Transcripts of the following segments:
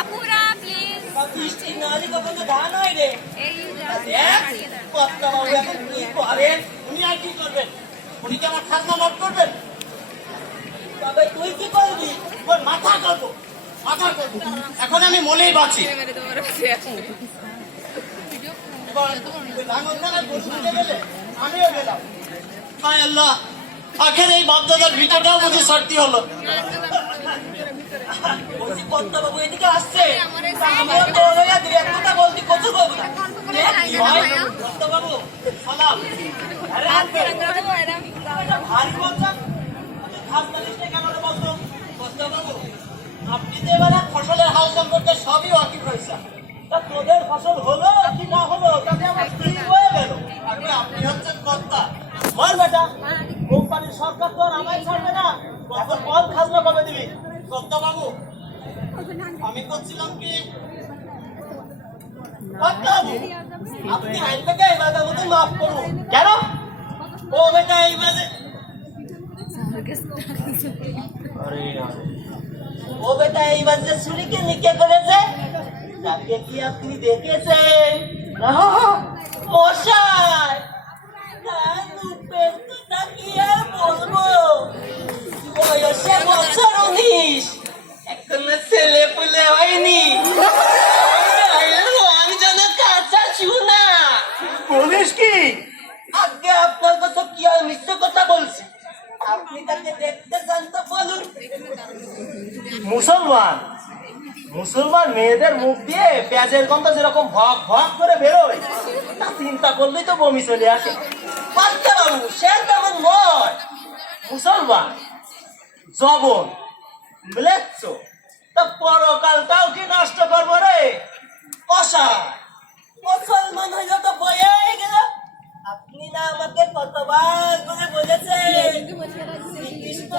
আপুরা প্লিজ উনি আর কি করবেন? উনি কি আমার খাজনা লট করবেন? তবে তুই কি করবি? ওর মাথা করব, মাথা করব। এখন আমি মনেই বাঁচি। আমিও গেলাম। হায় আল্লাহ। আখের এই বাপদাদার ভিতরটাও বুঝি সর্দি হলো। কর্তাবাবু এদিকে আসছে। আমিও তো ওরা দিয়ে এক কথা বলতে কত বলব না। কি? কর্তাবাবু সালাম। ভারী বলছেন কর্তাবাবু আপনি তো এবারে ফসলের হাল সম্পর্কে সবই ওয়াকিফ হয়েছে তা তোদের ফসল হলো কি না হলো তাতে আমার কি হয়ে গেল। আপনি হচ্ছেন কর্তা। বল বেটা। কোম্পানির সরকার তো আর আমায় ছাড়বে না। কখন বল খাজনা কবে দিবি? বাবু আমি করছিলাম কি? আপনি আইনটাকে এবার মতো মাফ করুন। কেন? ও বেটা এই মাঝে ও বেটা এইবার যে ছুরিকে নিকে করেছে। তাকে কি আপনি দেখেছেন? মশাই আমি যেন কাঁচা শুনা বলিস কি? আগে আপনার কথা কি আর মিথ্যে কথা বলছি? আপনি তাকে দেখতে চান তো বলুন। মুসলমান মুসলমান মেয়েদের মুখ দিয়ে পেঁয়াজের গন্ধ যেরকম ভক ভক করে বেরোয় তা চিন্তা করলেই তো বমি চলে আসে। বাচ্চা বাবু সে তেমন নয়। মুসলমান জবন বুঝলেছ তা নষ্ট অসায় মুসলমান হইলে তো আপনি না আমাকে কতবার করে বলেছেন? শ্রীকৃষ্ণ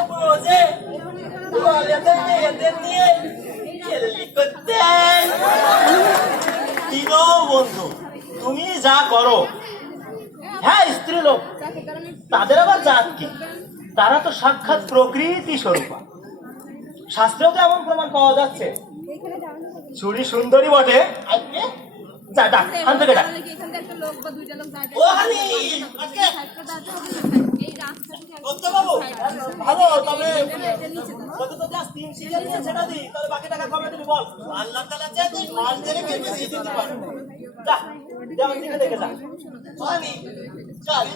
বন্ধু তুমি যা করো। হ্যাঁ স্ত্রী লোক তাদের আবার জাত কি? তারা তো সাক্ষাৎ প্রকৃতি স্বরূপা শাস্ত্রেও তো এমন প্রমাণ পাওয়া যাচ্ছে। ছুরি সুন্দরী বটে। আজকে? যা হান থেকে ডাক ও হানি আজকে? করতে বাবু? ভালো তবে কত তো যাস তিন সিজন নিয়ে সেটা দি তবে বাকি টাকা কবে দিবি বল? আল্লাহ তাআলা চাই তুই মাস ধরে কে বেশি দিতে পারবি। যা যা আমার দেখে যা। চল।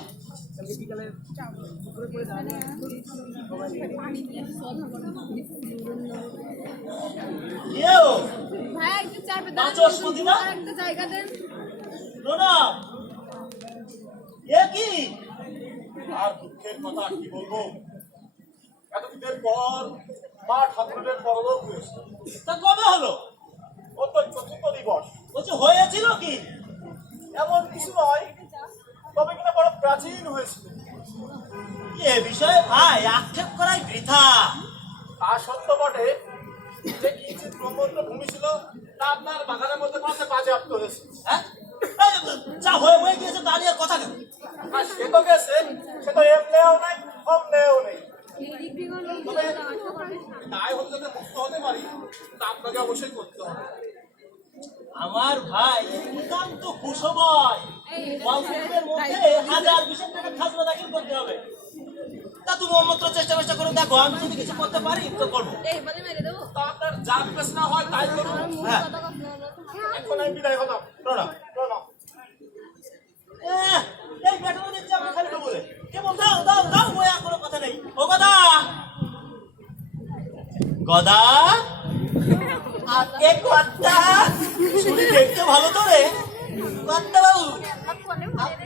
কেউ ভাই একটু চাপে নাচস মদিনা? একটা জায়গা দেন। রোনা! এ কি? আর দুঃখের কথা আর কি বলব? এতদিনের পর মা ঠাকুরের পরলোক হয়েছে। তা কবে হলো? ও তো চতুর্থ দিবস। বলছে হয়েছিল কি? এমন কিছু নয়। তবে কিনা বড় প্রাচীন হয়েছিল। এ বিষয়ে ভাই আক্ষেপ করাই বৃথা। তা সত্য বটে যে কিঞ্চিত ব্রহ্মত্ব ভূমি ছিল, তা আপনার বাগানের মধ্যে পাশে বাজেয়াপ্ত হয়েছে। হ্যাঁ? যা হয়ে হয়ে গিয়েছে তা নিয়ে কথা নেই আর সে তো গেছে, সে তো এম নেও নাই কম নেও নেই তাই হলে যাতে মুক্ত হতে পারি, তা আপনাকে অবশ্যই করতে হবে। আমার ভাই, নিতান্ত মধ্যে হাজার বিশেষ টাকা খাজনা দাখিল করতে হবে। তা তুমি অন্যত্র চেষ্টা চেষ্টা করে দেখো আমি যদি কিছু করতে পারি তো করব। এই বলে মেরে দেবো। তা আপনার যা পেশ না হয় তাই করুন হ্যাঁ। এখন আমি বিদায় হলাম। প্রণাম প্রণাম। এই ব্যাটারা দেখছি আমরা খালি বলে। কেবল দাও দাও দাও বয়া কোনো কথা নেই। ও গদা। গদা? আজকে কর্তা শুনি দেখতে ভালো তো রে। কর্তা বাবু।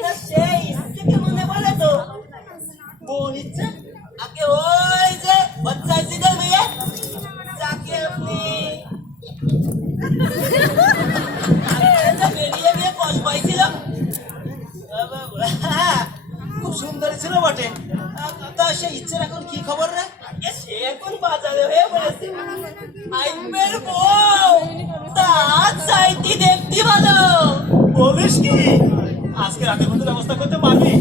আপনার সেই মনে পড়ে তো কোন ইচ্ছে আগে ওই যে বাচ্চা সিদের মেয়ে যাকে আপনি বেরিয়ে গিয়ে কষ পাইছিল খুব সুন্দরী ছিল বটে তা সে ইচ্ছের এখন কি খবর রে সে এখন বাজারে হয়ে পড়েছে আইপের বউ তা চাইতি দেখতে ভালো বলিস কি আজকে রাতে মধ্যে ব্যবস্থা করতে পারবি?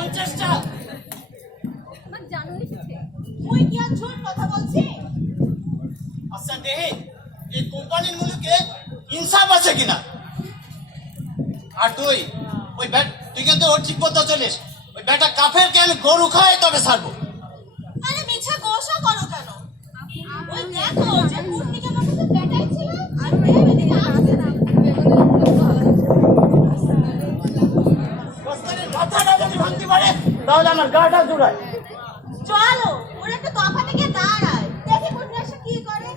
পঞ্চাশটা। আমার জানো এসেছে মুই কি আর ছোট কথা বলছি? আচ্ছা দেহে এই কোম্পানির মুলুকে ইনসাফ আছে কিনা? আর তুই ওই ব্যাট তুই কিন্তু ওর ঠিক মতো চলিস। ওই ব্যাটা কাফের কে আমি গরু খাই তবে ছাড়বো। আরে মিছা গোসা করো কেন? ওই দেখো যে কাছে বেটাই ছিল আর পারে তাহলে আমার গাটা জোড়ায় চলো ওরা একটু তফাতে গিয়ে দাঁড়ায় দেখি কুটনি এসে কি করে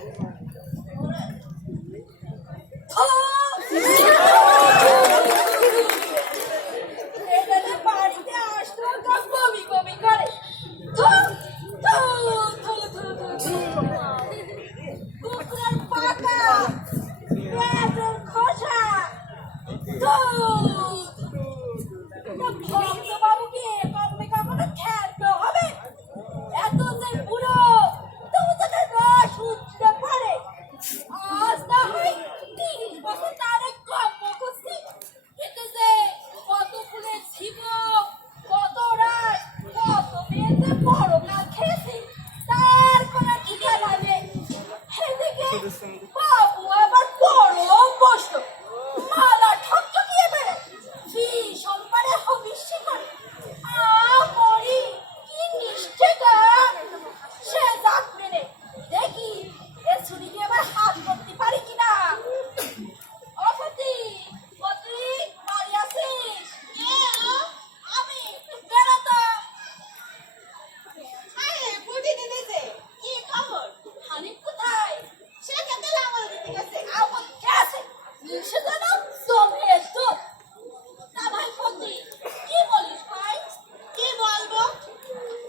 এখানে বাড়িতে আসতো তো বমি বমি করে থু, থু, থু, থু, থু, থু। কুকুরের পাতা পেঁয়াজের খোসা থু, থু। ভক্তবাবুকে কমে কাপড়ে খেতে হবে এত যে বুড়ো তবু তাদের রস উঠতে পারে আজ না হয় তিরিশ বছর তার এক কর্ম করছি কিন্তু যে কত ফুলের ছিল কত রাত কত মেয়েতে বড় কাল খেয়েছি তার কোনো ঠিকানা নেই এদিকে বাবু আবার বড় বসল মালা ঠকঠকিয়ে বেড়ে ভীষণ পারে হবিষ্যি করে আমরি কি নিষ্ঠেকা সে যাক মেরে দেখি এ ছুরিকে এবার হাত করতে পারি কিনা অপতি পতি বাড়ি আছিস কে ও? আমি একটু বেরোতো আরে বুঝি দিদি যে কি খবর হানিফ কোথায় সে খেতে লাঙল দিতে গেছে আমল গেছে সে যেন দমে তো তা ভাই পতি কি বলিস ভাই কি বলব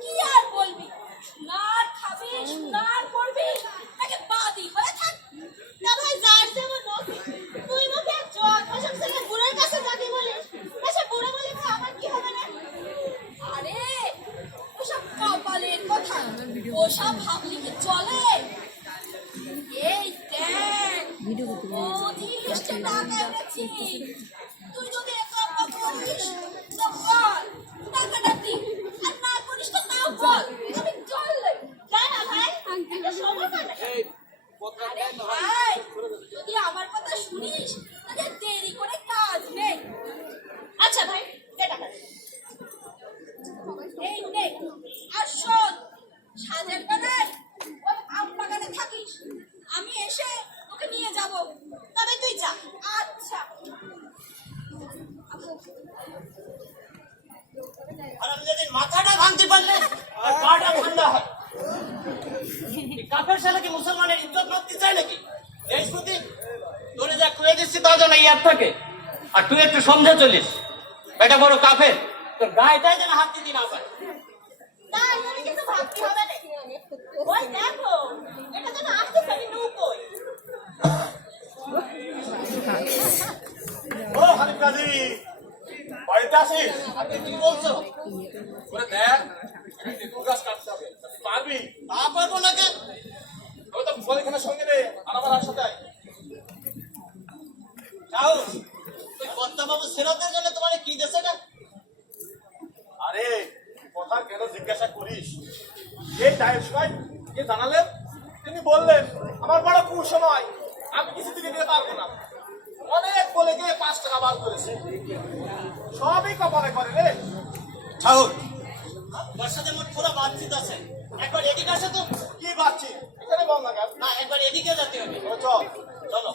কি আর বলবি নার খাবিস নার পড়বি তাকে বাদি হয়ে থাক না ভাই যার যেমন নখি তুই মুখে জল ওসব ছেলে বুড়োর কাছে যাবি বলিস সে বুড়ো বলে ভাই আমার কি হবে না আরে ওসব কপালের কথা ওসব ভাবলি কি চলে এই দেখ পঁচিশটা টাকা এনেছি তুই যদি একাম্মা করিস তো বল টাকাটা দি আর না করিস তো তাও বল আমি চললে যাই করতে ভাই একটা সমাধান আরে ভাই যদি আমার কথা শুনিস তাহলে দেরি করে কাজ নেই আচ্ছা ভাই দে টাকা দে। এই নে আর শোন সাজের বেলায় ওই আম বাগানে থাকিস আমি এসে ওকে নিয়ে যাব তবে তুই যা আচ্ছা যদি মাথাটা ভাঙতে পারলে আর গাটা ঠান্ডা হয়। এই কাফের কি মুসলমানের ইজ্জত মারতে চায় নাকি? দেশ তোরে যা খুঁয়ে দিচ্ছি তা যেন ইয়াদ থাকে। আর তুই একটু সমঝে চলিস। এটা বড় কাফের। তোর গায়েটাই যেন হাত দিতে না পারে। ও কাজী পারবি তা পারব? না কেন? আমি তো বলিখানের সঙ্গে রে আর আমার আর সাথে আয়। যাও তুই কর্তাবাবু সেরাতের জন্য তোমার কি দেশে না? আরে, কথা কেন জিজ্ঞাসা করিস? এই টাইম সময়, কে জানালেন? তিনি বললেন, আমার বড় কুসময় আমি কিছু দিতে পারব না। অনেক বলে গিয়ে পাঁচ টাকা বার করেছে। সবই কপালে করে রে। ঠাকুর বর্ষাতে সাথে মোট পুরো বাতচিত আছে। একবার এদিকে আসে তো। কি বাতচিত? এখানে বল না না একবার এদিকে যেতে হবে। চল। চলো।